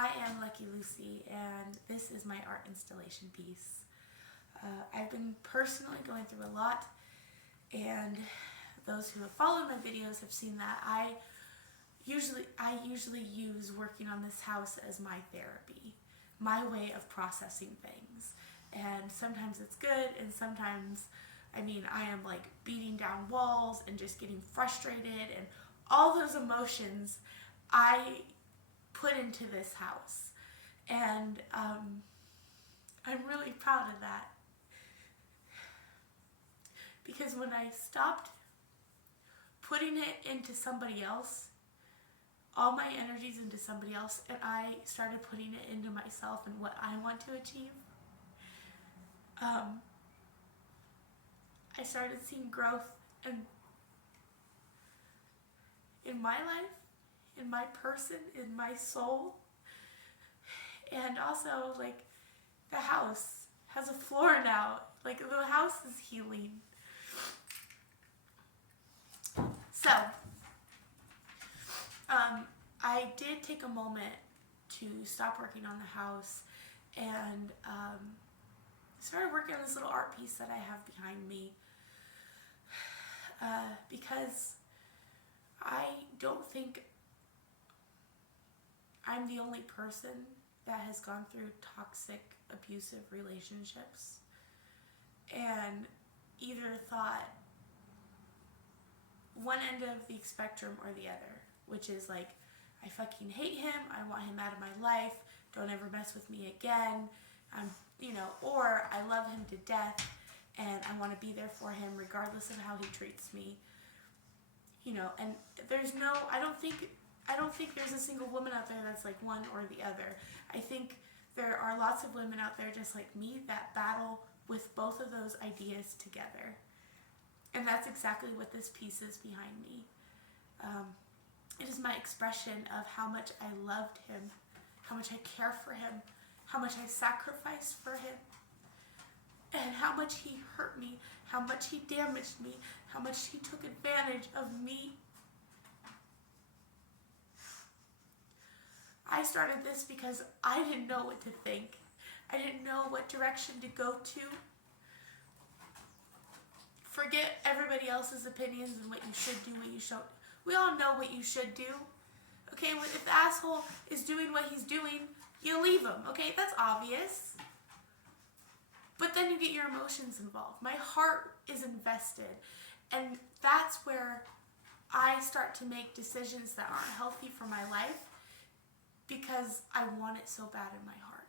I am Lucky Lucy, and this is my art installation piece. I've been personally going through a lot, and those who have followed my videos have seen that I usually use working on this house as my therapy, my way of processing things. And sometimes it's good, and sometimes, I am like beating down walls and just getting frustrated, and all those emotions I put into this house. And I'm really proud of that. Because when I stopped putting it into somebody else, all my energies into somebody else, and I started putting it into myself and what I want to achieve, I started seeing growth in my life, in my person, in my soul. And also, like, the house has a floor now. Like, the house is healing. So, I did take a moment to stop working on the house and started working on this little art piece that I have behind me, because I don't think I'm the only person that has gone through toxic, abusive relationships and either thought one end of the spectrum or the other, which is like, I fucking hate him, I want him out of my life, don't ever mess with me again, or I love him to death and I want to be there for him regardless of how he treats me. And I don't think there's a single woman out there that's like one or the other. I think there are lots of women out there just like me that battle with both of those ideas together. And that's exactly what this piece is behind me. It is my expression of how much I loved him, how much I care for him, how much I sacrificed for him, and how much he hurt me, how much he damaged me, how much he took advantage of me. I started this because I didn't know what to think. I didn't know what direction to go to. Forget everybody else's opinions and what you should do, what you shouldn't. We all know what you should do. Okay, if the asshole is doing what he's doing, you leave him. Okay, that's obvious. But then you get your emotions involved. My heart is invested. And that's where I start to make decisions that aren't healthy for my life because I want it so bad in my heart.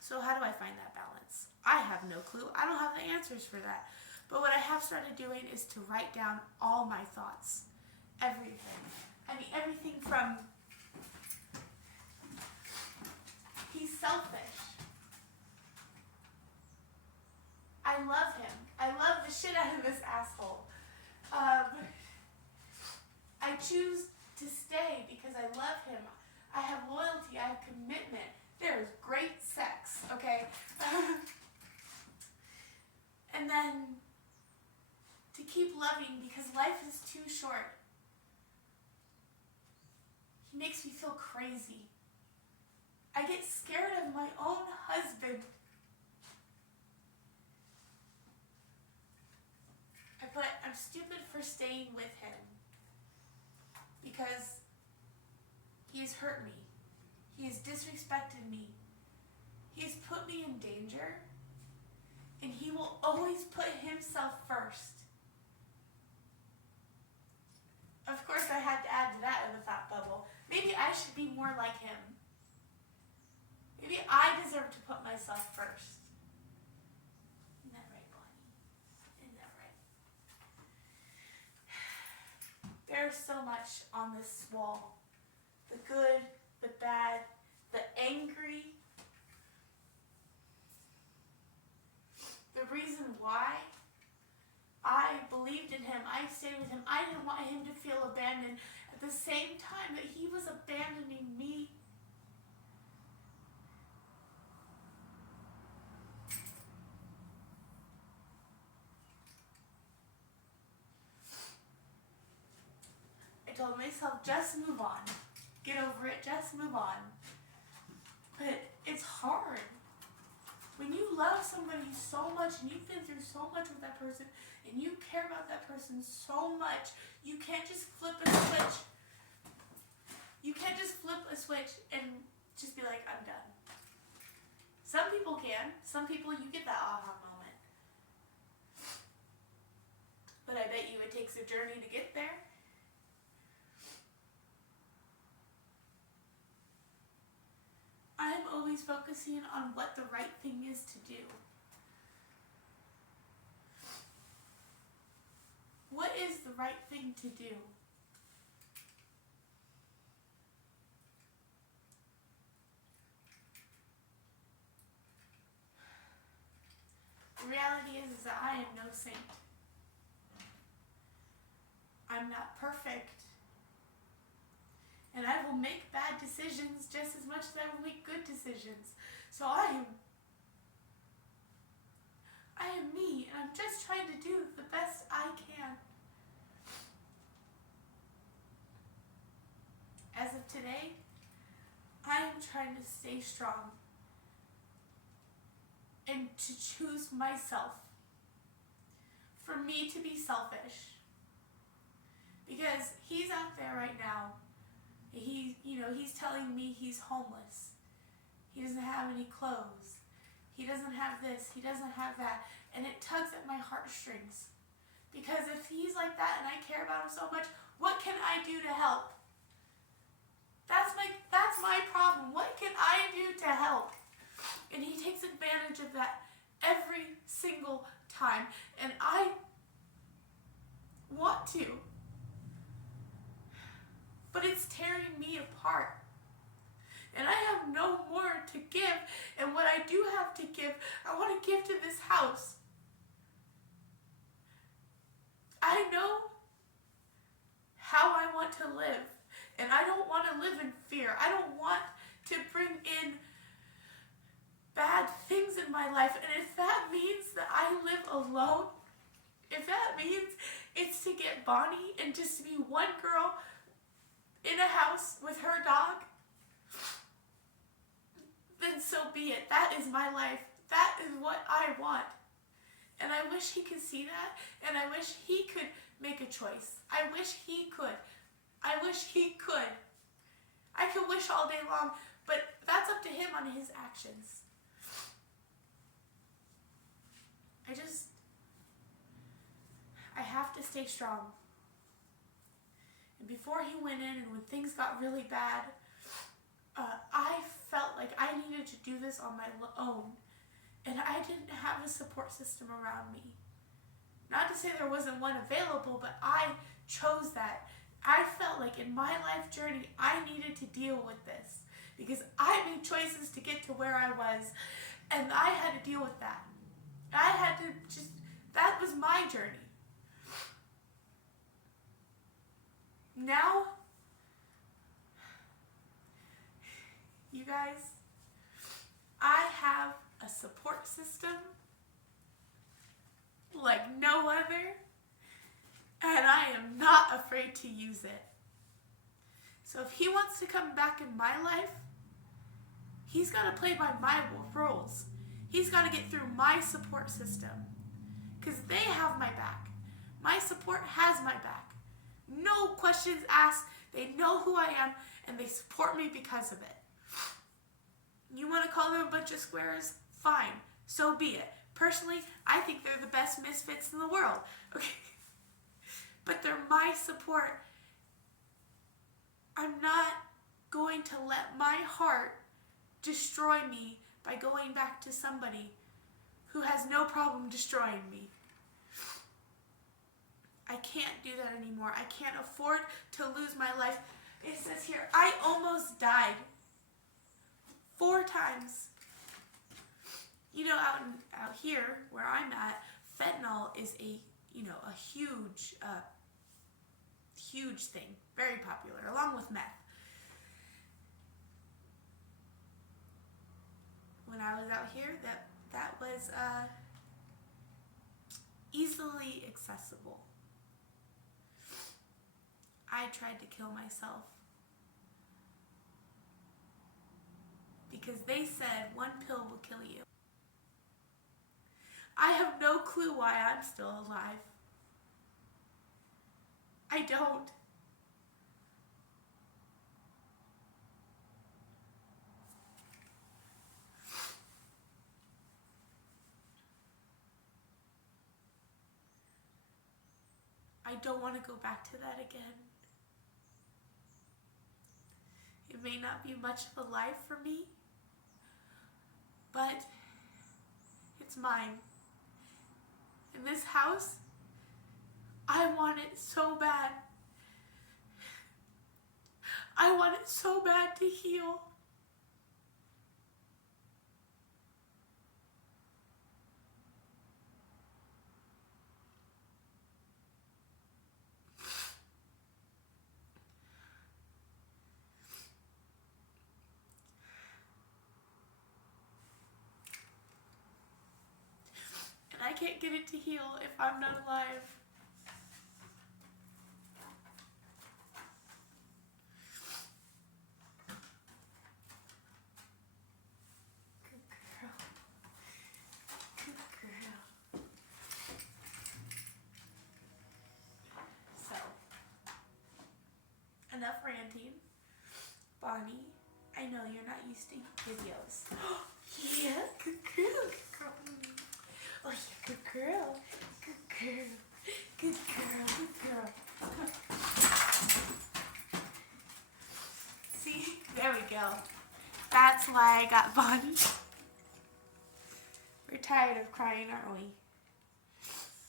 So how do I find that balance? I have no clue. I don't have the answers for that. But what I have started doing is to write down all my thoughts. Everything. Everything from, he's selfish. I love him. I love the shit out of this asshole. I choose to stay because I love him. I have loyalty. I have commitment. There is great sex, okay? And then to keep loving because life is too short. He makes me feel crazy. I get scared of my own husband. I'm stupid for staying with him because he has hurt me. He has disrespected me. He has put me in danger, and he will always put himself first. Of course, I had to add to that in the thought bubble. Maybe I should be more like him. Maybe I deserve to put myself first. Isn't that right, Bonnie? Isn't that right? There's so much on this wall. The good, the bad, the angry. The reason why I believed in him, I stayed with him. I didn't want him to feel abandoned at the same time that he was abandoning me. I told myself, just move on. Get over it. let's move on. But it's hard. When you love somebody so much and you've been through so much with that person and you care about that person so much, you can't just flip a switch. You can't just flip a switch and just be like, I'm done. Some people can. Some people, you get that aha moment. But I bet you it takes a journey to get there. I'm always focusing on what the right thing is to do. What is the right thing to do? The reality is that I am no saint. I'm not perfect. And I will make bad decisions just as much as I will make good decisions. So I am me, and I'm just trying to do the best I can. As of today, I am trying to stay strong and to choose myself. For me to be selfish. Because he's out there right now. He's telling me he's homeless. He doesn't have any clothes. He doesn't have this. He doesn't have that. And it tugs at my heartstrings. Because if he's like that and I care about him so much, what can I do to help? That's my problem. What can I do to help? And he takes advantage of that every single time. And I want to. But it's tearing me apart. And I have no more to give. And what I do have to give, I want to give to this house. I know how I want to live. And I don't want to live in fear. I don't want to bring in bad things in my life. And if that means that I live alone, if that means it's to get Bonnie and just to be one girl in a house with her dog, then so be it. That is my life. That is what I want. And I wish he could see that, and I wish he could make a choice. I wish he could. I wish he could. I could wish all day long, but that's up to him on his actions. I have to stay strong. And before he went in and when things got really bad, I felt like I needed to do this on my own. And I didn't have a support system around me. Not to say there wasn't one available, but I chose that. I felt like in my life journey, I needed to deal with this. Because I made choices to get to where I was, and I had to deal with that. That was my journey. Now, you guys, I have a support system like no other, and I am not afraid to use it. So if he wants to come back in my life, he's got to play by my rules. He's got to get through my support system, because they have my back. My support has my back. No questions asked. They know who I am, and they support me because of it. You want to call them a bunch of squares? Fine. So be it. Personally, I think they're the best misfits in the world. Okay? But they're my support. I'm not going to let my heart destroy me by going back to somebody who has no problem destroying me. I can't do that anymore. I can't afford to lose my life. It says here, I almost died 4 times. You know, out here where I'm at, fentanyl is a huge thing, very popular, along with meth. When I was out here, that was easily accessible. I tried to kill myself They said one pill will kill you. I have no clue why I'm still alive. I don't. I don't want to go back to that again. It may not be much of a life for me, but it's mine. In this house, I want it so bad. I want it so bad to heal. And I can't get it to heal if I'm not alive. Good girl. Good girl. So, enough ranting. Bonnie, I know you're not used to videos. Yeah, good girl, good girl. Oh yeah, good girl. Good girl. Good girl, good girl. See? There we go. That's why I got Bonnie. We're tired of crying, aren't we?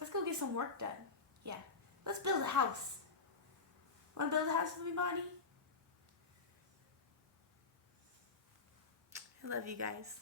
Let's go get some work done. Yeah. Let's build a house. Wanna build a house with me, Bonnie? I love you guys.